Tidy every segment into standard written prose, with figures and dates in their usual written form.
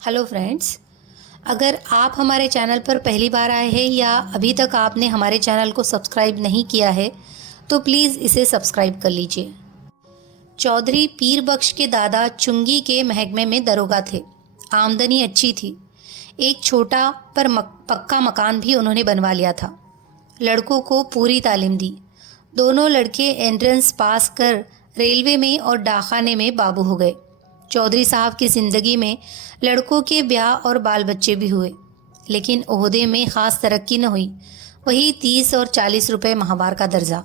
Hello friends. अगर आप हमारे चैनल पर पहली बार आए हैं या अभी तक आपने हमारे चैनल को सब्सक्राइब नहीं किया है तो प्लीज़ इसे सब्सक्राइब कर लीजिए। चौधरी पीर बख्श के दादा चुंगी के महकमे में दरोगा थे। आमदनी अच्छी थी। एक छोटा पर पक्का मकान भी उन्होंने बनवा लिया था। लड़कों को पूरी तालीम दी। दोनों लड़के एंट्रेंस पास कर रेलवे में और डाकखाने में बाबू हो गए। चौधरी साहब की ज़िंदगी में लड़कों के ब्याह और बाल बच्चे भी हुए, लेकिन ओहदे में ख़ास तरक्की न हुई। वही 30 और 40 रुपए माहवार का दर्जा।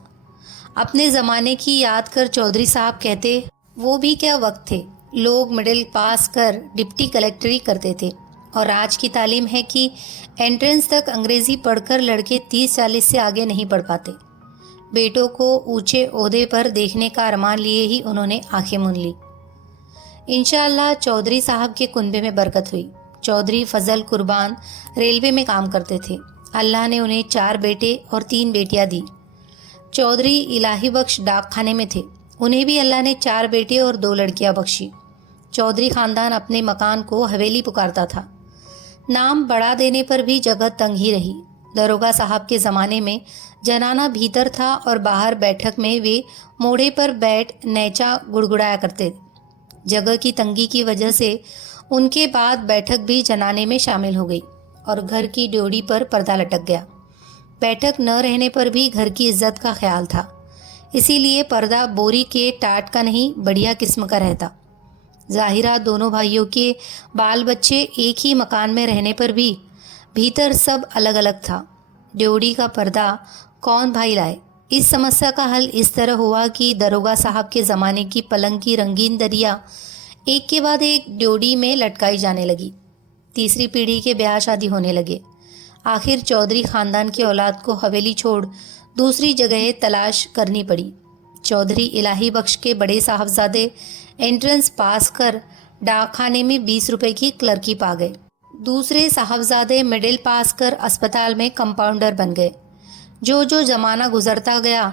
अपने ज़माने की याद कर चौधरी साहब कहते, वो भी क्या वक्त थे। लोग मिडिल पास कर डिप्टी कलेक्टरी करते थे और आज की तालीम है कि एंट्रेंस तक अंग्रेज़ी पढ़कर लड़के 30-40 से आगे नहीं पढ़ पाते। बेटों को ऊंचे ओहदे पर देखने का अरमान लिए ही उन्होंने आंखें मूंद ली। इंशाअल्लाह चौधरी साहब के कुनबे में बरकत हुई। चौधरी फजल कुर्बान रेलवे में काम करते थे। अल्लाह ने उन्हें 4 बेटे और 3 बेटियां दी। चौधरी इलाही बख्श डाक खाने में थे। उन्हें भी अल्लाह ने 4 बेटे और 2 लड़कियां बख्शी। चौधरी खानदान अपने मकान को हवेली पुकारता था। नाम बढ़ा देने पर भी जगह तंग ही रही। दरोगा साहब के ज़माने में जनाना भीतर था और बाहर बैठक में वे मोड़े पर बैठ नैचा गुड़गुड़ाया करते। जगह की तंगी की वजह से उनके बाद बैठक भी जनाने में शामिल हो गई और घर की ड्योढ़ी पर पर्दा लटक गया। बैठक न रहने पर भी घर की इज्जत का ख्याल था, इसीलिए पर्दा बोरी के टाट का नहीं बढ़िया किस्म का रहता। जाहिरा दोनों भाइयों के बाल बच्चे एक ही मकान में रहने पर भी भीतर सब अलग अलग था। ड्योढ़ी का पर्दा कौन भाई लाए? इस समस्या का हल इस तरह हुआ कि दरोगा साहब के ज़माने की पलंग की रंगीन दरिया एक के बाद एक ड्योढ़ी में लटकाई जाने लगी। तीसरी पीढ़ी के ब्याह शादी होने लगे। आखिर चौधरी खानदान की औलाद को हवेली छोड़ दूसरी जगह तलाश करनी पड़ी। चौधरी इलाही बख्श के बड़े साहबजादे एंट्रेंस पास कर डाकखाने में 20 रुपए की क्लर्की पा गए। दूसरे साहबजादे मिडिल पास कर अस्पताल में कंपाउंडर बन गए। जो जो ज़माना गुजरता गया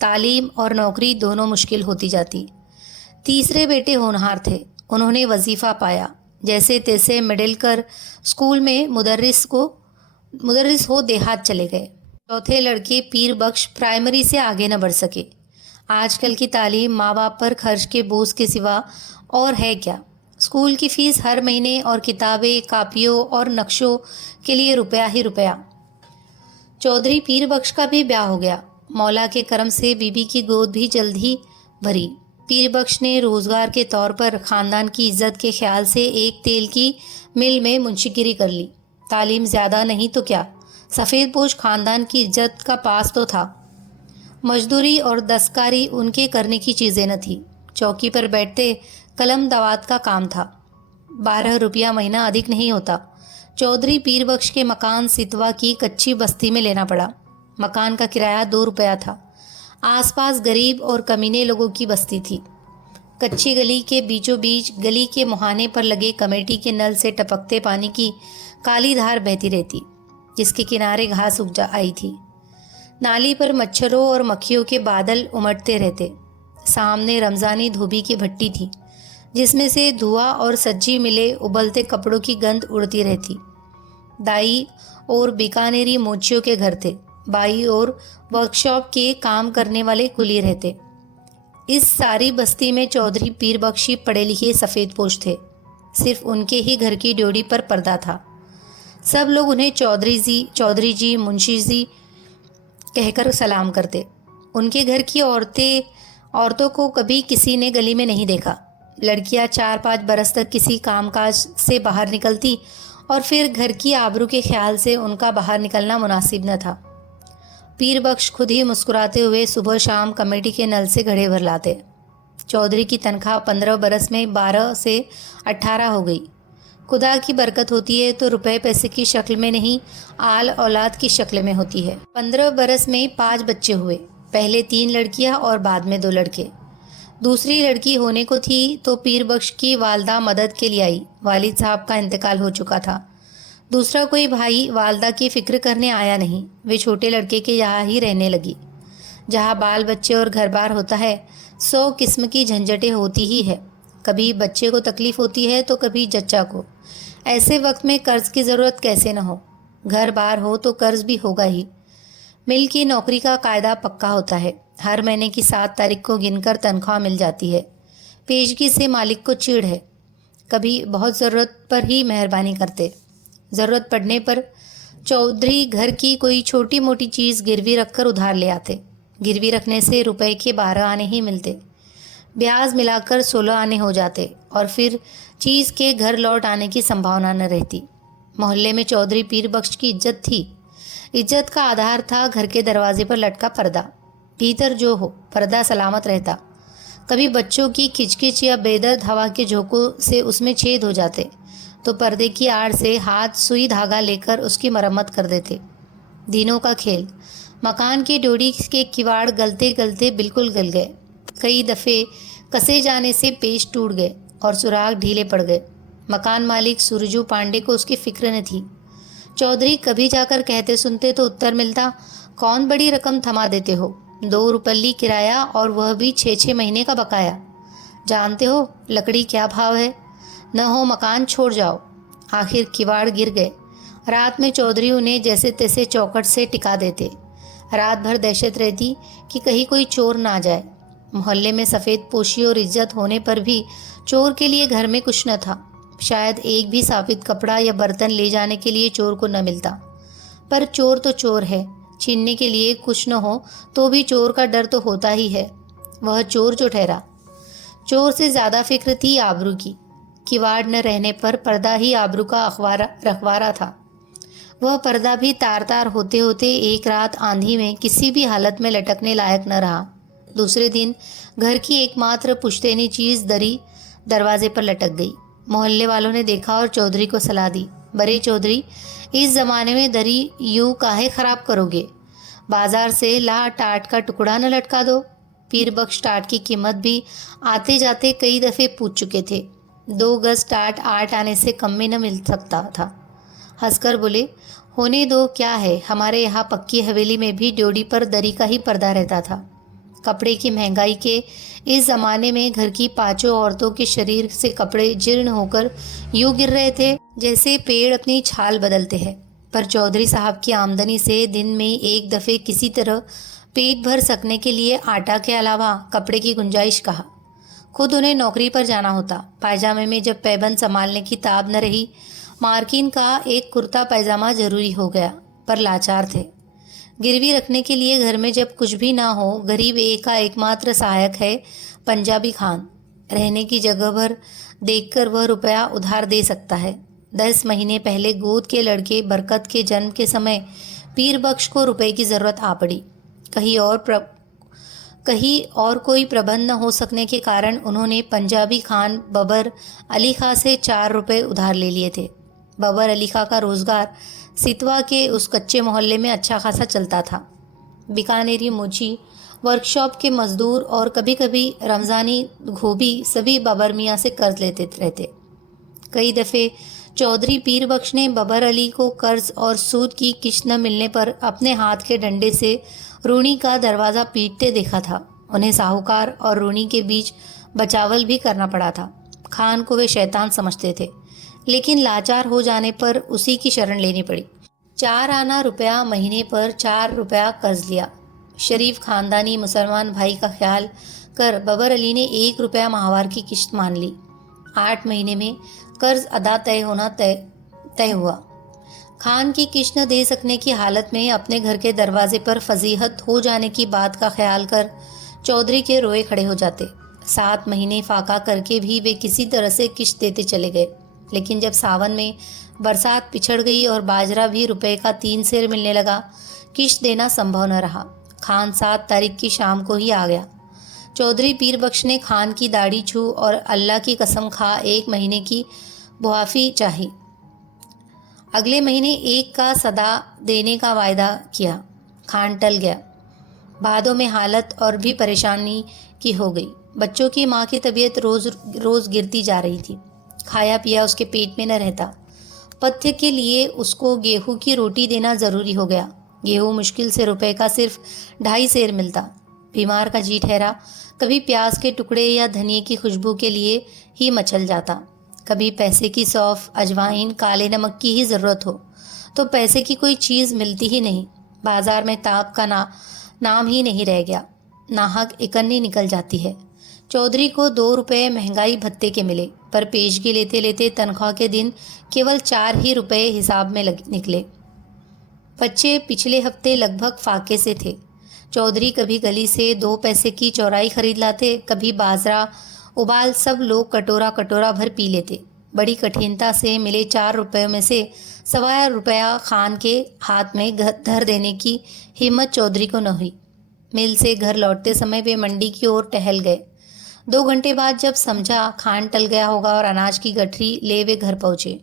तालीम और नौकरी दोनों मुश्किल होती जाती। तीसरे बेटे होनहार थे। उन्होंने वजीफ़ा पाया। जैसे तैसे मिडिल कर स्कूल में मुदर्रिस हो देहात चले गए। चौथे लड़के पीर बख्श प्राइमरी से आगे न बढ़ सके। आजकल की तालीम माँ बाप पर खर्च के बोझ के सिवा और है क्या। स्कूल की फ़ीस हर महीने और किताबें कापियों और नक्शों के लिए रुपया ही रुपया। चौधरी पीर बख्श का भी ब्याह हो गया। मौला के करम से बीबी की गोद भी जल्द ही भरी। पीर बख्श ने रोज़गार के तौर पर ख़ानदान की इज्जत के ख्याल से एक तेल की मिल में मुंशीगिरी कर ली। तालीम ज़्यादा नहीं तो क्या, सफ़ेद पोश ख़ानदान की इज्जत का पास तो था। मजदूरी और दस्तकारी उनके करने की चीज़ें न थी। चौकी पर बैठते कलम दवात का काम था। 12 रुपया महीना अधिक नहीं होता। चौधरी पीर बख्श के मकान सितवा की कच्ची बस्ती में लेना पड़ा। मकान का किराया 2 रुपया था। आसपास गरीब और कमीने लोगों की बस्ती थी। कच्ची गली के बीचों बीच गली के मुहाने पर लगे कमेटी के नल से टपकते पानी की काली धार बहती रहती, जिसके किनारे घास उग आई थी। नाली पर मच्छरों और मक्खियों के बादल उमड़ते रहते। सामने रमज़ानी धोबी की भट्टी थी, जिसमें से धुआं और सज्जी मिले उबलते कपड़ों की गंध उड़ती रहती। दाई और बीकानेरी मोचियों के घर थे। बाई और वर्कशॉप के काम करने वाले कुली रहते। इस सारी बस्ती में चौधरी पीर बख्शी पढ़े लिखे सफ़ेद पोश थे। सिर्फ उनके ही घर की ड्योढ़ी पर पर्दा था। सब लोग उन्हें चौधरी जी, मुंशी जी कहकर सलाम करते। उनके घर की औरतों को कभी किसी ने गली में नहीं देखा। लड़कियां 4-5 बरस तक किसी कामकाज से बाहर निकलती और फिर घर की आबरू के ख्याल से उनका बाहर निकलना मुनासिब न था। पीर बख्श खुद ही मुस्कुराते हुए सुबह शाम कमेटी के नल से घड़े भर लाते। चौधरी की तनख्वाह 15 बरस में 12 से 18 हो गई। खुदा की बरकत होती है तो रुपए पैसे की शक्ल में नहीं, आल औलाद की शक्ल में होती है। 15 बरस में 5 बच्चे हुए। पहले 3 लड़कियां और बाद में 2 लड़के। दूसरी लड़की होने को थी तो पीर बख्श की वालदा मदद के लिए आई। वालिद साहब का इंतकाल हो चुका था। दूसरा कोई भाई वालदा की फ़िक्र करने आया नहीं। वे छोटे लड़के के यहाँ ही रहने लगी। जहाँ बाल बच्चे और घर बार होता है, 100 किस्म की झंझटें होती ही है। कभी बच्चे को तकलीफ़ होती है तो कभी जच्चा को। ऐसे वक्त में कर्ज की ज़रूरत कैसे न हो। घर बार हो तो कर्ज भी होगा ही। मिल की नौकरी का कायदा पक्का होता है। हर महीने की 7 तारीख को गिनकर तनख्वाह मिल जाती है। पेशगी से मालिक को चिढ़ है। कभी बहुत ज़रूरत पर ही मेहरबानी करते। ज़रूरत पड़ने पर चौधरी घर की कोई छोटी मोटी चीज़ गिरवी रखकर उधार ले आते। गिरवी रखने से रुपए के 12 आने ही मिलते। ब्याज मिलाकर 16 आने हो जाते और फिर चीज़ के घर लौट आने की संभावना न रहती। मोहल्ले में चौधरी पीर बख्श की इज्जत थी। इज्जत का आधार था घर के दरवाजे पर लटका पर्दा। भीतर जो हो पर्दा सलामत रहता। कभी बच्चों की किचकिच या बेदर्द हवा के झोंकों से उसमें छेद हो जाते तो पर्दे की आड़ से हाथ सुई धागा लेकर उसकी मरम्मत कर देते। दिनों का खेल। मकान की डोरी के किवाड़ गलते गलते बिल्कुल गल गए। कई दफ़े कसे जाने से पेच टूट गए और सुराग ढीले पड़ गए। मकान मालिक सुरजू पांडे को उसकी फिक्र न थी। चौधरी कभी जाकर कहते सुनते तो उत्तर मिलता, कौन बड़ी रकम थमा देते हो, 2 रुपल्ली किराया और वह भी 6-6 महीने का बकाया। जानते हो लकड़ी क्या भाव है, न हो मकान छोड़ जाओ। आखिर किवाड़ गिर गए। रात में चौधरी उन्हें जैसे तैसे चौखट से टिका देते। रात भर दहशत रहती कि कहीं कोई चोर ना आ जाए। मोहल्ले में सफ़ेद पोशी और इज्जत होने पर भी चोर के लिए घर में कुछ न था। शायद एक भी साबित कपड़ा या बर्तन ले जाने के लिए चोर को न मिलता। पर चोर तो चोर है, छीनने के लिए कुछ न हो तो भी चोर का डर तो होता ही है। वह चोर जो ठहरा। चोर से ज़्यादा फिक्र थी आबरू की। किवाड़ न रहने पर पर्दा ही आबरू का रखवारा था। वह पर्दा भी तार तार होते होते एक रात आंधी में किसी भी हालत में लटकने लायक न रहा। दूसरे दिन घर की एकमात्र पुश्तैनी चीज़ दरी दरवाजे पर लटक गई। मोहल्ले वालों ने देखा और चौधरी को सलाह दी, बड़े चौधरी, इस ज़माने में दरी यूं काहे ख़राब करोगे, बाजार से ला टाट का टुकड़ा न लटका दो। पीर बख्श टाट की कीमत भी आते जाते कई दफ़े पूछ चुके थे। 2 गज टाट 8 आने से कम में न मिल सकता था। हंसकर बोले, होने दो, क्या है, हमारे यहाँ पक्की हवेली में भी ड्योढ़ी पर दरी का ही पर्दा रहता था। कपड़े की महंगाई के इस ज़माने में घर की 5 औरतों के शरीर से कपड़े जीर्ण होकर यूं गिर रहे थे जैसे पेड़ अपनी छाल बदलते हैं। पर चौधरी साहब की आमदनी से दिन में एक दफ़े किसी तरह पेट भर सकने के लिए आटा के अलावा कपड़े की गुंजाइश कहा। खुद उन्हें नौकरी पर जाना होता। पायजामे में जब पैबंद संभालने की ताब न रही, मार्किन का एक कुर्ता पैजामा जरूरी हो गया। पर लाचार थे। गिरवी रखने के लिए घर में जब कुछ भी ना हो, गरीब का एकमात्र सहायक है पंजाबी खान। रहने की जगह भर देखकर वह रुपया उधार दे सकता है। 10 महीने पहले गोद के लड़के बरकत के जन्म के समय पीर बख्श को रुपए की ज़रूरत आ पड़ी। कहीं और कोई प्रबंध न हो सकने के कारण उन्होंने पंजाबी खान बबर अली खां से 4 रुपये उधार ले लिए थे। बबर अली खां का रोज़गार सितवा के उस कच्चे मोहल्ले में अच्छा खासा चलता था। बीकानेरी मोची, वर्कशॉप के मजदूर और कभी कभी रमज़ानी घोबी सभी बबर मियाँ से कर्ज लेते रहते। कई दफ़े चौधरी पीर बख्श ने बबर अली को कर्ज और सूद की किश्त न मिलने पर अपने हाथ के डंडे से रूनी का दरवाज़ा पीटते देखा था। उन्हें साहूकार और रूनी के बीच बचावल भी करना पड़ा था। खान को वे शैतान समझते थे, लेकिन लाचार हो जाने पर उसी की शरण लेनी पड़ी। 4 आना रुपया महीने पर 4 रुपया कर्ज लिया। शरीफ खानदानी मुसलमान भाई का ख्याल कर बबर अली ने 1 रुपया माहवार की किश्त मान ली। 8 महीने में कर्ज अदा तय हुआ। खान की किश्त न दे सकने की हालत में अपने घर के दरवाजे पर फजीहत हो जाने की बात का ख्याल कर चौधरी के रोए खड़े हो जाते। 7 महीने फाका करके भी वे किसी तरह से किश्त देते चले गए। लेकिन जब सावन में बरसात पिछड़ गई और बाजरा भी रुपए का 3 सेर मिलने लगा, किश्त देना संभव न रहा। खान 7 तारीख की शाम को ही आ गया। चौधरी पीर बख्श ने खान की दाढ़ी छू और अल्लाह की कसम खा 1 महीने की मुआफ़ी चाही। अगले महीने 1 का सदा देने का वायदा किया। खान टल गया। भादों में हालत और भी परेशानी की हो गई। बच्चों की माँ की तबीयत रोज़ गिरती जा रही थी। खाया पिया उसके पेट में न रहता। पथ्य के लिए उसको गेहूं की रोटी देना ज़रूरी हो गया। गेहूं मुश्किल से रुपए का सिर्फ 2.5 सेर मिलता। बीमार का जी ठहरा कभी प्याज के टुकड़े या धनिए की खुशबू के लिए ही मचल जाता। कभी पैसे की सौंफ, अजवाइन, काले नमक की ही ज़रूरत हो तो पैसे की कोई चीज़ मिलती ही नहीं। बाजार में ताप का नाम ही नहीं रह गया। नाहक इकन्नी निकल जाती है। चौधरी को 2 रुपये महंगाई भत्ते के मिले, पर पेशगी लेते लेते तनख्वाह के दिन केवल 4 ही रुपये हिसाब में निकले। बच्चे पिछले हफ्ते लगभग फाके से थे। चौधरी कभी गली से 2 पैसे की चौराई खरीद लाते, कभी बाजरा उबाल सब लोग कटोरा कटोरा भर पी लेते। बड़ी कठिनता से मिले 4 रुपये में से 1.25 रुपया खान के हाथ में धर देने की हिम्मत चौधरी को न हुई। मिल से घर लौटते समय वे मंडी की ओर टहल गए। 2 घंटे बाद जब समझा खान टल गया होगा और अनाज की गठरी ले वे घर पहुंचे।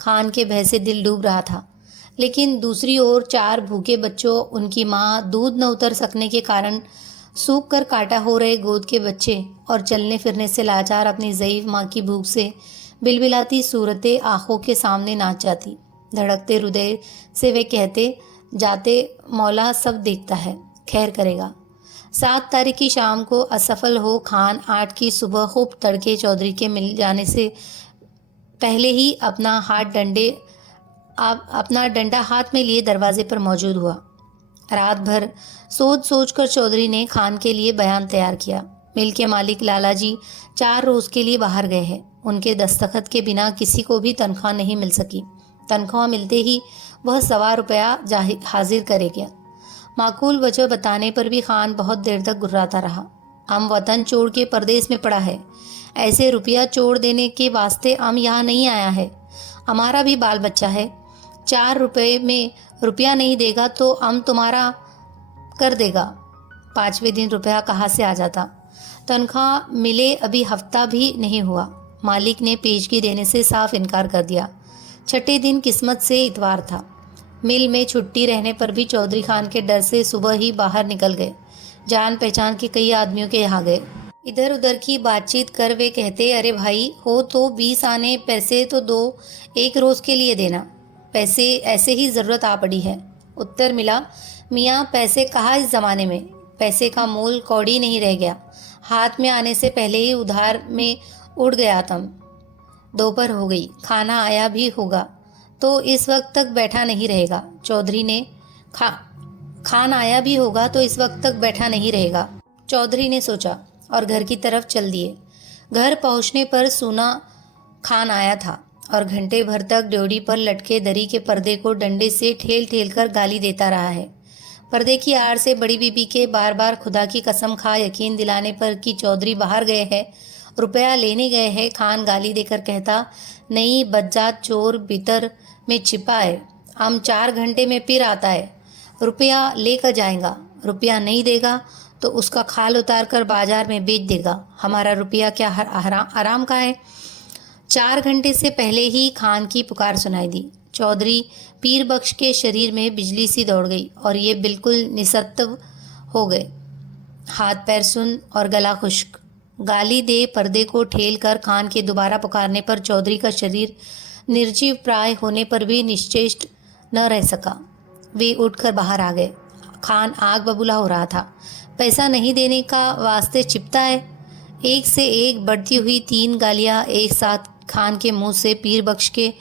खान के भय से दिल डूब रहा था, लेकिन दूसरी ओर 4 भूखे बच्चों, उनकी माँ, दूध न उतर सकने के कारण सूख कर काटा हो रहे गोद के बच्चे और चलने फिरने से लाचार अपनी ज़ईफ माँ की भूख से बिलबिलाती सूरतें आंखों के सामने नाच जाती। धड़कते हृदय से वे कहते जाते, मौला सब देखता है, खैर करेगा। 7 तारीख की शाम को असफल हो खान 8 की सुबह खूब तड़के चौधरी के मिल जाने से पहले ही अपना डंडा हाथ में लिए दरवाजे पर मौजूद हुआ। रात भर सोच कर चौधरी ने खान के लिए बयान तैयार किया। मिल के मालिक लालाजी 4 रोज़ के लिए बाहर गए हैं। उनके दस्तखत के बिना किसी को भी तनख्वाह नहीं मिल सकी। तनख्वाह मिलते ही वह 1.25 रुपया हाजिर करेगा। माकूल वजह बताने पर भी खान बहुत देर तक गुर्राता रहा। हम वतन छोड़ के परदेश में पड़ा है, ऐसे रुपया छोड़ देने के वास्ते हम यहाँ नहीं आया है। हमारा भी बाल बच्चा है। 4 रुपये में रुपया नहीं देगा तो हम तुम्हारा कर देगा। 5वें दिन रुपया कहाँ से आ जाता। तनख्वाह मिले अभी हफ्ता भी नहीं हुआ। मालिक ने पेशगी देने से साफ इनकार कर दिया। 6ठे दिन किस्मत से इतवार था। मिल में छुट्टी रहने पर भी चौधरी खान के डर से सुबह ही बाहर निकल गए। जान पहचान के कई आदमियों के यहाँ गए। इधर उधर की बातचीत कर वे कहते, अरे भाई हो तो 20 आने, पैसे तो दो, 1 रोज़ के लिए देना, पैसे ऐसे ही ज़रूरत आ पड़ी है। उत्तर मिला, मियाँ पैसे कहाँ इस ज़माने में, पैसे का मोल कौड़ी नहीं रह गया। हाथ में आने से पहले ही उधार में उड़ गया तुम। दोपहर हो गई, खाना आया भी होगा तो इस वक्त तक बैठा नहीं रहेगा। चौधरी ने खान आया भी होगा तो इस वक्त तक बैठा नहीं रहेगा, चौधरी ने सोचा और घर की तरफ चल दिए। घर पहुंचने पर सुना खान आया था और घंटे भर तक ड्योढ़ी पर लटके दरी के पर्दे को डंडे से ठेल ठेल कर गाली देता रहा है। पर्दे की आड़ से बड़ी बीबी के बार बार खुदा की कसम खा यकीन दिलाने पर कि चौधरी बाहर गए हैं, रुपया लेने गए हैं, खान गाली देकर कहता, नहीं बज्जात चोर भीतर में छिपा है, हम 4 घंटे में फिर आता है, रुपया लेकर जाएगा, रुपया नहीं देगा तो उसका खाल उतार कर बाजार में बेच देगा। हमारा रुपया क्या आराम का है। 4 घंटे से पहले ही खान की पुकार सुनाई दी। चौधरी पीर बख्श के शरीर में बिजली सी दौड़ गई और ये बिल्कुल निसत्व हो गए, हाथ पैर सुन और गला खुश्क। गाली दे पर्दे को ठेल कर खान के दोबारा पुकारने पर चौधरी का शरीर निर्जीव प्राय होने पर भी निश्चेष्ट न रह सका। वे उठकर बाहर आ गए। खान आग बबूला हो रहा था। पैसा नहीं देने का वास्ते चिपता है। एक से एक बढ़ती हुई 3 गालियां एक साथ खान के मुंह से पीर बख्श के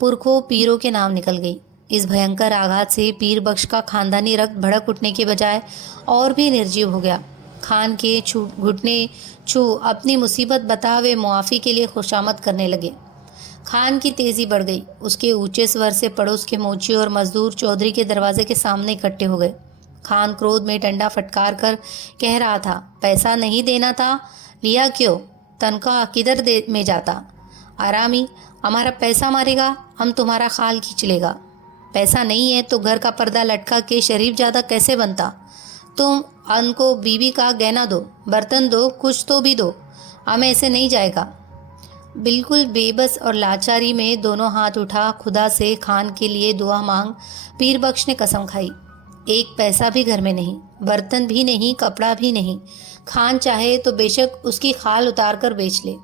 पुरखों पीरों के नाम निकल गई। इस भयंकर आघात से पीर बख्श का खानदानी रक्त भड़क उठने के बजाय और भी निर्जीव हो गया। खान के घुटने छू अपनी मुसीबत बता वे मुआफ़ी के लिए खुशामद करने लगे। खान की तेज़ी बढ़ गई। उसके ऊंचे स्वर से पड़ोस के मोची और मजदूर चौधरी के दरवाजे के सामने इकट्ठे हो गए। खान क्रोध में डंडा फटकार कर कह रहा था, पैसा नहीं देना था, लिया क्यों, तनख्वाह किधर में जाता, आरामी, हमारा पैसा मारेगा, हम तुम्हारा खाल खींच लेगा। पैसा नहीं है तो घर का पर्दा लटका के शरीफ ज़्यादा कैसे बनता। तुम उनको बीवी का गहना दो, बर्तन दो, कुछ तो भी दो, हमें ऐसे नहीं जाएगा। बिल्कुल बेबस और लाचारी में दोनों हाथ उठा खुदा से खान के लिए दुआ मांग पीर बख्श ने कसम खाई, एक पैसा भी घर में नहीं, बर्तन भी नहीं, कपड़ा भी नहीं। खान चाहे तो बेशक उसकी खाल उतार कर बेच ले।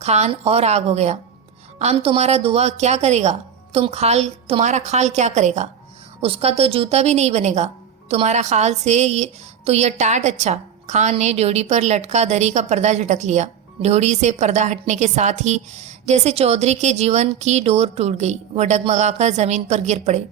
खान और आग हो गया। हम तुम्हारा दुआ क्या करेगा, तुम्हारा खाल क्या करेगा, उसका तो जूता भी नहीं बनेगा, तुम्हारा खाल से ये टाट अच्छा। खान ने ड्योढ़ी पर लटका दरी का पर्दा झटक लिया। ड्योढ़ी से पर्दा हटने के साथ ही जैसे चौधरी के जीवन की डोर टूट गई। वह डगमगाकर जमीन पर गिर पड़े।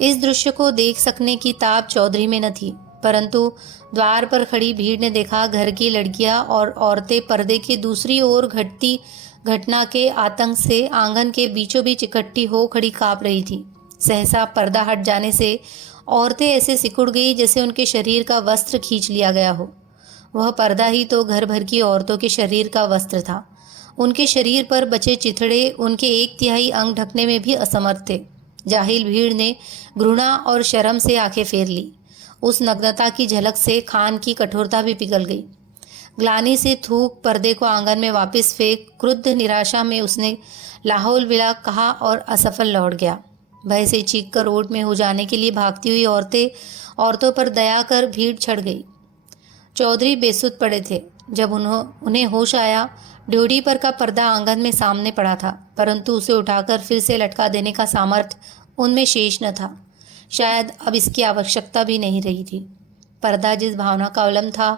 इस दृश्य को देख सकने की ताब चौधरी में न थी, परंतु द्वार पर खड़ी भीड़ ने देखा। घर की लड़कियां और औरतें पर्दे की दूसरी ओर घटती घटना के आतंक से आंगन के बीचों बीच इकट्ठी हो खड़ी कांप रही थी। सहसा पर्दा हट जाने से औरतें ऐसे सिकुड़ गई जैसे उनके शरीर का वस्त्र खींच लिया गया हो। वह पर्दा ही तो घर भर की औरतों के शरीर का वस्त्र था। उनके शरीर पर बचे चिथड़े उनके 1/3 अंग ढकने में भी असमर्थ थे। जाहिल भीड़ ने घृणा और शर्म से आंखें फेर ली। उस नग्नता की झलक से खान की कठोरता भी पिघल गई। ग्लानि से थूक पर्दे को आंगन में वापस फेंक क्रुद्ध निराशा में उसने लाहौल विला कहा और असफल लौट गया। भय से चीख कर रोड में हो जाने के लिए भागती हुई औरतों पर दया कर भीड़ छड़ गई। चौधरी बेसुध पड़े थे। जब उन्हें होश आया, ड्योढ़ी पर का पर्दा आंगन में सामने पड़ा था, परंतु उसे उठाकर फिर से लटका देने का सामर्थ्य उनमें शेष न था। शायद अब इसकी आवश्यकता भी नहीं रही थी। पर्दा जिस भावना का अवलंब था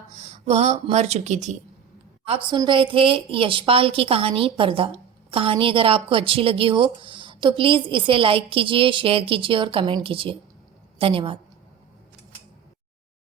वह मर चुकी थी। आप सुन रहे थे यशपाल की कहानी पर्दा। कहानी अगर आपको अच्छी लगी हो तो प्लीज़ इसे लाइक कीजिए, शेयर कीजिए और कमेंट कीजिए। धन्यवाद।